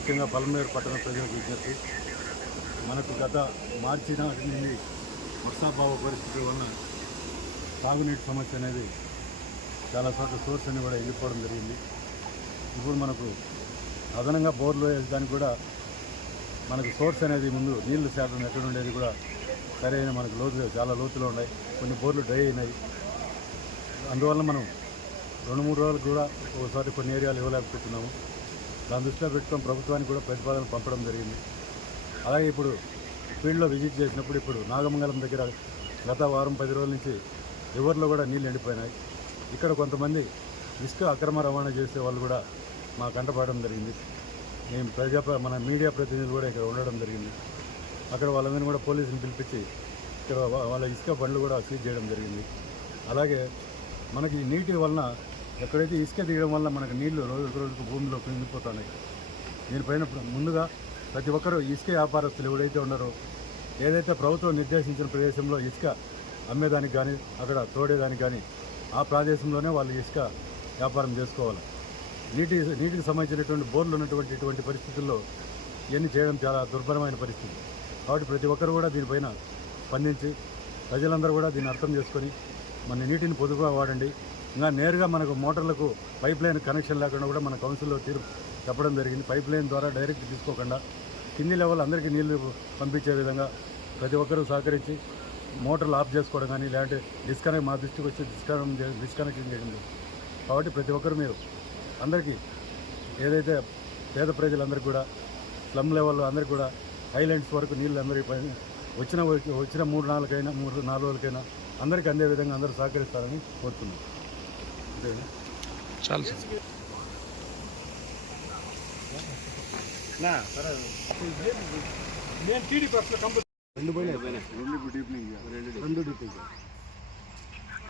ముఖ్యంగా పలమనేరు పట్టణ ప్రజలకు విజ్ఞప్తి. మనకు గత మార్చి నాటి నుండి వర్షాభావ పరిస్థితుల వలన తాగునీటి సమస్య అనేది చాలా చోట్ల సోర్స్ అని కూడా వెళ్ళిపోవడం జరిగింది. ఇప్పుడు మనకు అదనంగా బోర్లు వేయడానికి కూడా మనకు సోర్స్ అనేది ముందు నీళ్ళు శాతం ఎక్కడ ఉండేది కూడా సరైన మనకు లోతు చాలా లోతులో ఉన్నాయి. కొన్ని బోర్లు డ్రై అయినాయి. అందువల్ల మనం రెండు మూడు రోజులు కూడా ఒకసారి కొన్ని ఏరియాలు ఇవ్వలేకపోతున్నాము. దాని దృష్టిలో పెట్టుకొని ప్రభుత్వానికి కూడా ప్రతిపాదన పంపడం జరిగింది. అలాగే ఇప్పుడు ఫీల్డ్లో విజిట్ చేసినప్పుడు ఇప్పుడు నాగమంగళం దగ్గర గత వారం పది రోజుల నుంచి రివర్లో కూడా నీళ్ళు ఎండిపోయినాయి. ఇక్కడ కొంతమంది ఇసుక అక్రమ రవాణా చేసే వాళ్ళు కూడా మా కంటపడడం జరిగింది. మేము ప్రజా మన మీడియా ప్రతినిధులు కూడా ఇక్కడ ఉండడం జరిగింది. అక్కడ వాళ్ళందరినీ కూడా పోలీసులు పిలిపించి ఇక్కడ వాళ్ళ ఇసుక బండ్లు కూడా సీజ్ చేయడం జరిగింది. అలాగే మనకి నీటి వలన ఎక్కడైతే ఇసుక దిగడం వల్ల మనకు నీళ్ళు రోజుకు రోజుకు భూమిలో పెరిగిపోతున్నాయి దీనిపైన ముందుగా ప్రతి ఒక్కరూ ఇసుక వ్యాపారస్తులు ఎవరైతే ఉన్నారో ఏదైతే ప్రభుత్వం నిర్దేశించిన ప్రదేశంలో ఇసుక అమ్మేదానికి కానీ అక్కడ తోడేదానికి కానీ ఆ ప్రదేశంలోనే వాళ్ళు ఇసుక వ్యాపారం చేసుకోవాలి. నీటి నీటికి సంబంధించినటువంటి బోర్లు ఉన్నటువంటి ఇటువంటి పరిస్థితుల్లో ఇవన్నీ చేయడం చాలా దుర్భరమైన పరిస్థితి. కాబట్టి ప్రతి ఒక్కరు కూడా దీనిపైన స్పందించి ప్రజలందరూ కూడా దీన్ని అర్థం చేసుకొని మన నీటిని పొదుపుగా వాడండి. ఇంకా నేరుగా మనకు మోటార్లకు పైప్ లైన్ కనెక్షన్ లేకుండా కూడా మన కౌన్సిల్లో తీరు చెప్పడం జరిగింది. పైప్ లైన్ ద్వారా డైరెక్ట్ తీసుకోకుండా కింది లెవెల్ అందరికీ నీళ్ళు పంపించే విధంగా ప్రతి ఒక్కరూ సహకరించి మోటార్లు ఆఫ్ చేసుకోవడం కానీ లేదంటే డిస్కనెక్ట్ మా దృష్టికి వచ్చి డిస్కనెక్ట్ డిస్కనెక్షన్ చేయడం. కాబట్టి ప్రతి ఒక్కరు మీరు అందరికీ ఏదైతే పేద ప్రజలందరికీ కూడా స్లమ్ లెవెల్లో అందరికీ కూడా హైలాండ్స్ వరకు నీళ్ళు అందరికీ పైన వచ్చిన వచ్చిన మూడు నాలుగైనా మూడు నాలుగు రోజులకైనా అందరికీ అందే విధంగా అందరూ సహకరిస్తారని కోరుతున్నాం అంతేనా? చాలు సార్ రెండు పోయినాయి రెండు ఇప్పుడు డీప్నింగ్ చేయాలి. రెండు డీప్నింగ్ చేయాలి.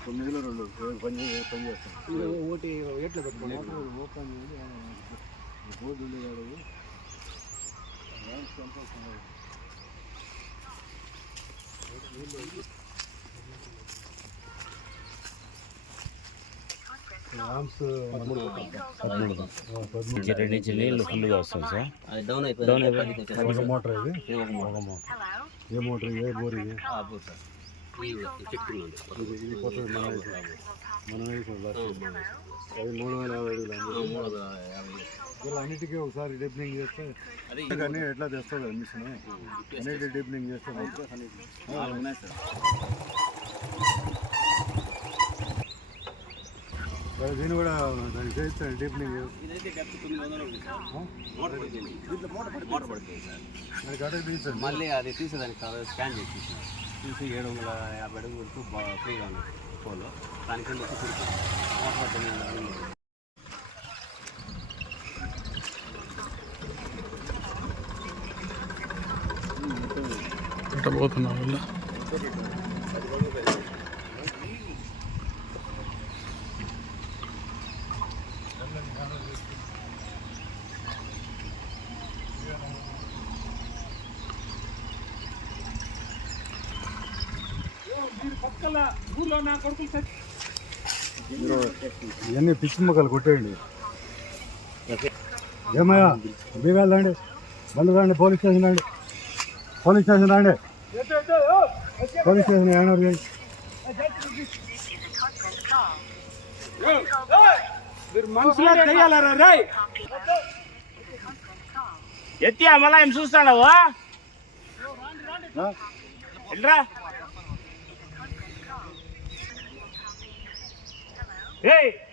తొమ్మిదిలో రెండు ఏ పని చే- పని చేస్తాం ఒకటి ఎట్లా పెట్టుకోవాలి ఓపెన్ బోర్డు ఉండే కాదు ర్యాంప్స్ కంపల్సరీ రెండు నుంచి నీళ్ళు ఫుల్గా వస్తుంది సార్. డౌన్ అయిపోయింది. డౌన్ అయిపోయింది. ఒక మోటార్ ఇది? ఒక మోటార్. ఏ మోటార్ ఏ బోర్ ఇది. ఇది మన మన అది మూడు వేల యాభై మూడు యాభై. అన్నిటికీ ఒకసారి డీప్నింగ్ చేస్తే అది కానీ ఎట్లా తెస్తావు కదా మిషన్ అన్నిటి డీప్నింగ్ చేస్తే నాలుగు ఉన్నాయి సార్. సరే, దీన్ని కూడా దానికి చేస్తాను డీప్నింగ్. దానికి అటే తీసండి మళ్ళీ అది తీసేదానికి కాదు స్కాన్ చేసి తీసినాం. తీసి ఏడు వందల యాభై అడుగులు వరకు ఫ్రీగా ఉంది పోలో దాని కింద వచ్చి పోతున్నా వల్ల ఇవన్నీ పిచ్చి మొక్కలు కొట్టేయండి. ఏమయ్యా? బీగాలు రండి బండి రండి పోలీస్ స్టేషన్ రండి. పోలీస్ స్టేషన్ రండి. పోలీస్ స్టేషన్ ఏమన్నారు రండి ఎత్తి మళ్ళా ఏం చూస్తాడావు వెళ్ళరా? Ei!